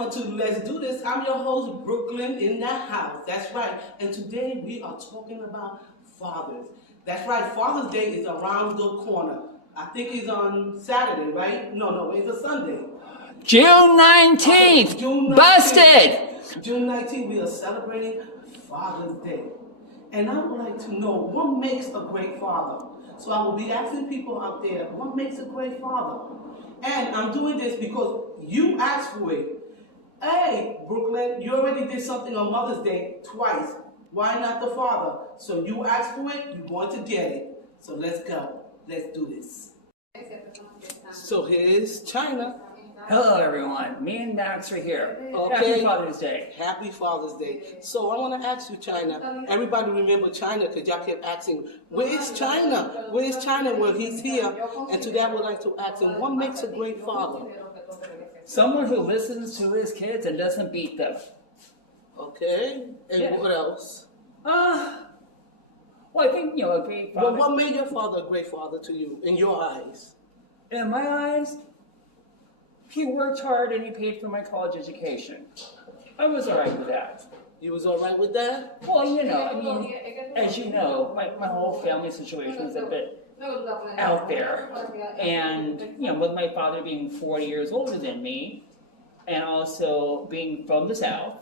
everyone to Let's Do This. I'm your host, Brooklyn in the house. That's right. And today we are talking about fathers. That's right. Father's Day is around the corner. I think it's on Saturday, right? No, it's a Sunday. June 19th. Okay, June 19th. Busted. June 19th, we are celebrating Father's Day. And I would like to know what makes a great father. So I will be asking people out there, what makes a great father? And I'm doing this because you asked for it. Hey, Brooklyn, you already did something on Mother's Day twice. Why not the father? So you asked for it, you're going to get it. So let's go. Let's do this. So here's China. Hello, everyone. Me and Max are here. Okay. Happy Father's Day. Happy Father's Day. So I want to ask you, China. Everybody remember China because y'all kept asking, where is China? Where is China? Well, he's here. And today I would like to ask him, what makes a great father? Someone who listens to his kids and doesn't beat them. Okay. And what else? Well, I think, a great father. Well, what made your father a great father to you, in your eyes? In my eyes, he worked hard and he paid for my college education. I was all right with that. You was all right with that? Well, as you know, my whole family situation is a bit out there. And, with my father being 40 years older than me, and also being from the South,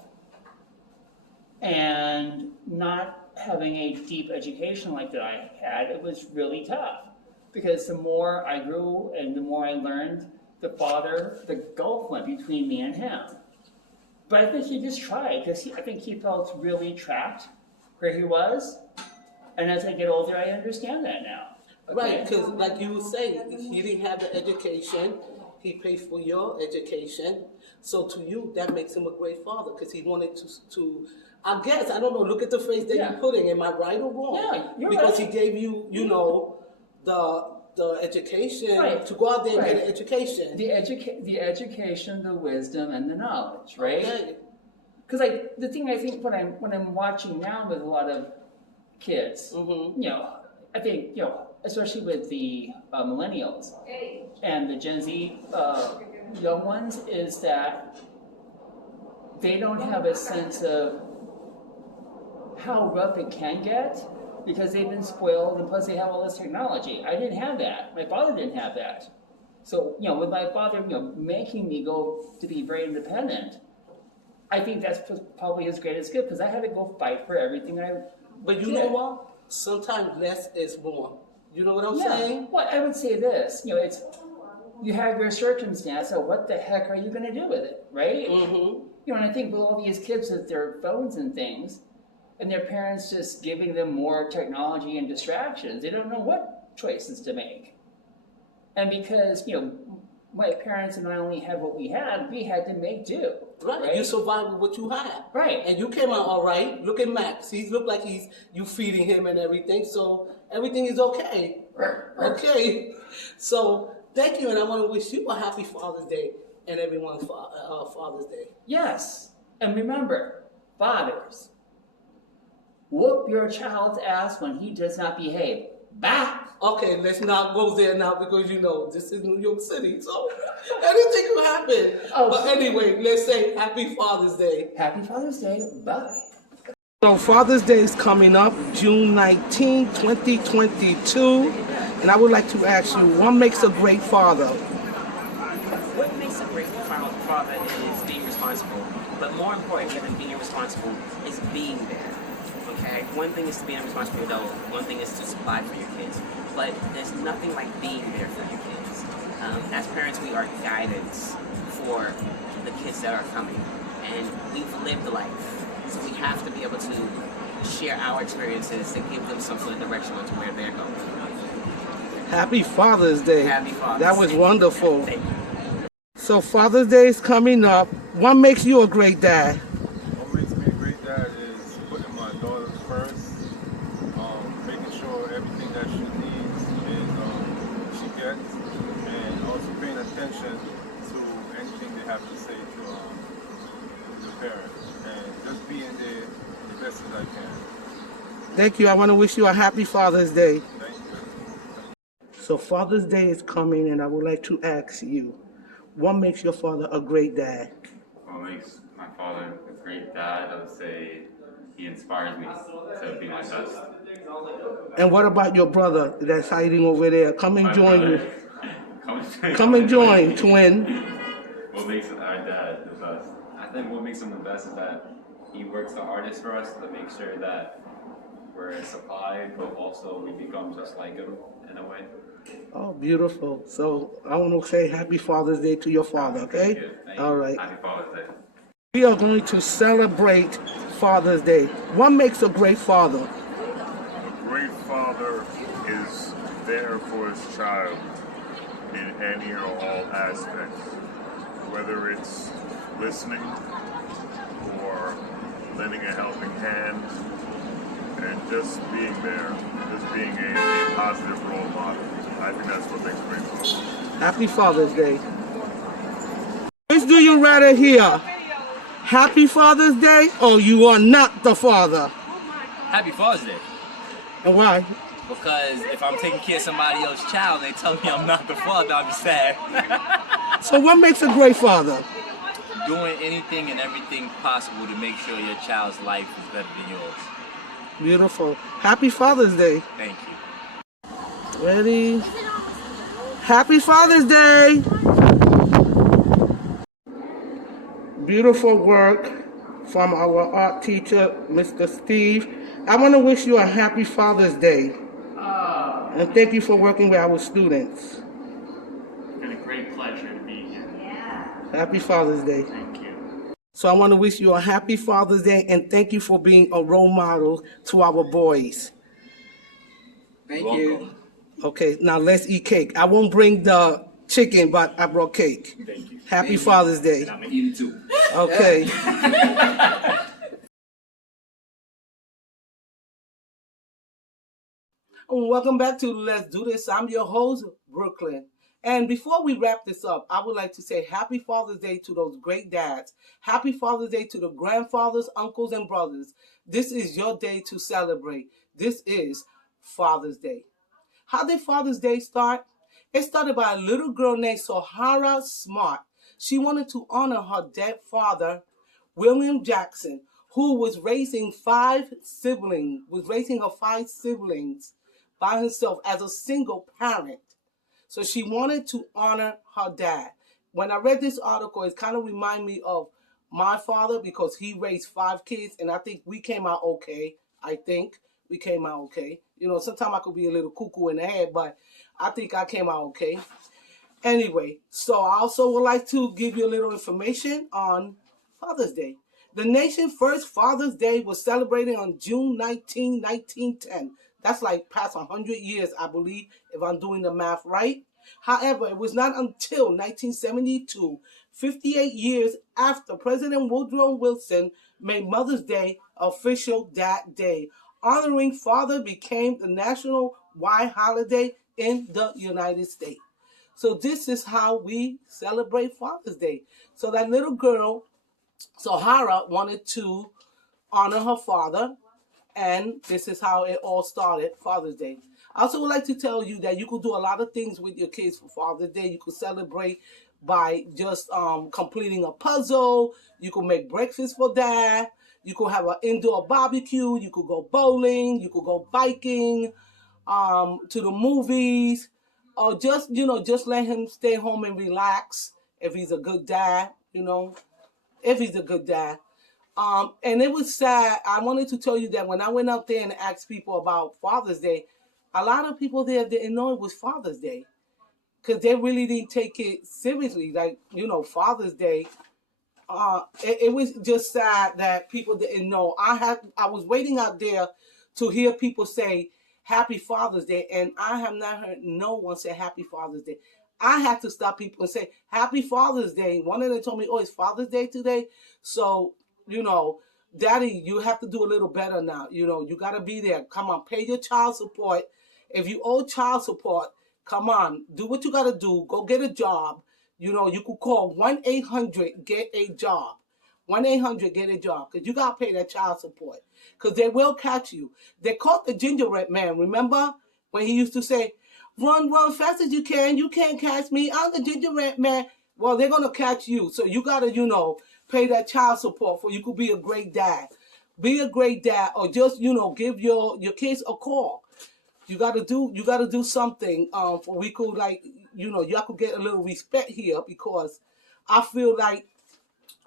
and not having a deep education like that I had, it was really tough. Because the more I grew and the more I learned, the gulf went between me and him. But I think he just tried, because I think he felt really trapped where he was. And as I get older, I understand that now. Okay? Right, because like you were saying, he didn't have the education. He paid for your education. So to you, that makes him a great father, because he wanted to I guess, I don't know, look at the face that you're putting. Am I right or wrong? Yeah, you're because right. He gave you, the education to go out there and get an education. The education, the wisdom, and the knowledge, right? Okay. Because the thing I think when I'm watching now with a lot of kids, I think especially with the millennials and the Gen Z young ones, is that they don't have a sense of how rough it can get, because they've been spoiled, and plus they have all this technology. I didn't have that. My father didn't have that. So, with my father, making me go to be very independent, I think that's probably his greatest gift, because I had to go fight for everything I But you know what? Sometimes less is more. You know what I'm saying? Well, I would say this, it's, you have your circumstance, so what the heck are you going to do with it, right? Mm-hmm. And I think with all these kids with their phones and things, and their parents just giving them more technology and distractions, they don't know what choices to make. And because, my parents and I only had what we had to make do. Right. You survived with what you had. Right. And you came out all right. Look at Max. He looked like you feeding him and everything. So everything is okay. Okay. So thank you, and I want to wish you a happy Father's Day and everyone's Father's Day. Yes. And remember, fathers, whoop your child's ass when he does not behave. Bah! Okay, let's not go there now, because this is New York City, so anything could happen. Oh. But anyway, let's say Happy Father's Day. Happy Father's Day. Bye. So Father's Day is coming up, June 19, 2022, and I would like to ask you, what makes a great father? What makes a great father is being responsible, but more important than being responsible is being there. Okay? One thing is to be a responsible adult, one thing is to supply for your kids, but there's nothing like being there for your kids. As parents, we are guidance for the kids that are coming, and we've lived life, so we have to be able to share our experiences to give them some sort of direction onto where they're going. Happy Father's Day. Happy Father's That was Day. wonderful. Thank you. So Father's Day is coming up. What makes you a great dad? What makes me a great dad is putting my daughters first, making sure everything that she needs is she gets, and also paying attention to anything they have to say to the parents, and just being there the best as I can. Thank you. I want to wish you a happy Father's Day. Thank you. So Father's Day is coming, and I would like to ask you, what makes your father a great dad? What makes my father a great dad? I would say he inspires me to be my best. And what about your brother that's hiding over there? Come and My join brother, you. Come and join, twin. What makes our dad the best? I think what makes him the best is that he works the hardest for us to make sure that we're supplied, but also we become just like him in a way. Oh, beautiful. So I want to say happy Father's Day to your father, okay? Thank you. All right. Happy Father's Day. We are going to celebrate Father's Day. What makes a great father? A great father is there for his child in any or all aspects, whether it's listening or lending a helping hand and just being there, just being a positive role model. I think that's what makes a great father. Happy Father's Day. Which do you rather hear? Happy Father's Day or you are not the father? Happy Father's Day. And why? Because if I'm taking care of somebody else's child and they tell me I'm not the father, I'm just sad. So what makes a great father? Doing anything and everything possible to make sure your child's life is better than yours. Beautiful. Happy Father's Day. Thank you. Ready? Happy Father's Day. Beautiful work from our art teacher, Mr. Steve. I want to wish you a happy Father's Day. And thank you for working with our students. It's been a great pleasure to be here. Happy Father's Day. Thank you. So I want to wish you a happy Father's Day and thank you for being a role model to our boys. Thank you. Okay, now let's eat cake. I won't bring the chicken, but I brought cake. Thank you. Happy Father's Day. And I'm gonna eat it too. Okay. Welcome back to Let's Do This. I'm your host, Brooklyn. And before we wrap this up, I would like to say happy Father's Day to those great dads. Happy Father's Day to the grandfathers, uncles, and brothers. This is your day to celebrate. This is Father's Day. How did Father's Day start? It started by a little girl named Sohara Smart. She wanted to honor her dead father, William Jackson, who was raising her 5 siblings by himself as a single parent. So she wanted to honor her dad. When I read this article, it kind of reminded me of my father because he raised 5 kids, and I think we came out okay. You know, sometimes I could be a little cuckoo in the head, but I think I came out okay. Anyway, so I also would like to give you a little information on Father's Day. The nation's first Father's Day was celebrated on June 19, 1910. That's like past 100 years, I believe, if I'm doing the math right. However, it was not until 1972, 58 years after President Woodrow Wilson made Mother's Day official that day. Honoring father became the national-wide holiday in the United States. So this is how we celebrate Father's Day. So that little girl, Sohara, wanted to honor her father, and this is how it all started, Father's Day. I also would like to tell you that you could do a lot of things with your kids for Father's Day. You could celebrate by just completing a puzzle. You could make breakfast for dad. You could have an indoor barbecue. You could go bowling. You could go biking, to the movies, or just let him stay home and relax if he's a good dad. If he's a good dad. And it was sad. I wanted to tell you that when I went out there and asked people about Father's Day, a lot of people there didn't know it was Father's Day because they really didn't take it seriously. Like, Father's Day. It was just sad that people didn't know. I was waiting out there to hear people say Happy Father's Day, and I have not heard no one say Happy Father's Day. I had to stop people and say Happy Father's Day. One of them told me, "Oh, it's Father's Day today." So, Daddy, you have to do a little better now. You got to be there. Come on, pay your child support. If you owe child support, come on, do what you got to do. Go get a job. You could call 1-800-GET-A-JOB. 1-800-GET-A-JOB, because you got to pay that child support, because they will catch you. They caught the gingerbread man, remember? When he used to say, run fast as you can't catch me, I'm the gingerbread man. Well, they're going to catch you, so you got to, pay that child support for. You could be a great dad. Be a great dad, or just, give your kids a call. You gotta do something. For we could, like, y'all could get a little respect here, because I feel like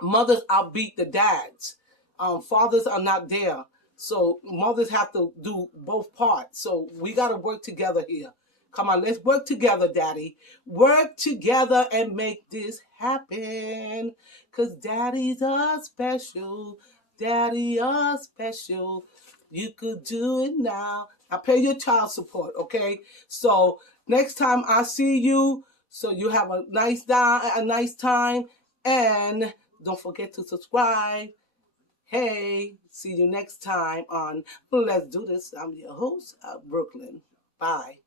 mothers outbeat the dads. Fathers are not there. So mothers have to do both parts. So we got to work together here. Come on, let's work together, Daddy. Work together and make this happen. Because daddies are special. Daddy are special. You could do it now. I pay your child support, okay? So next time I see you, so you have a nice time. And don't forget to subscribe. Hey, see you next time on Let's Do This. I'm your host, Brooklyn. Bye.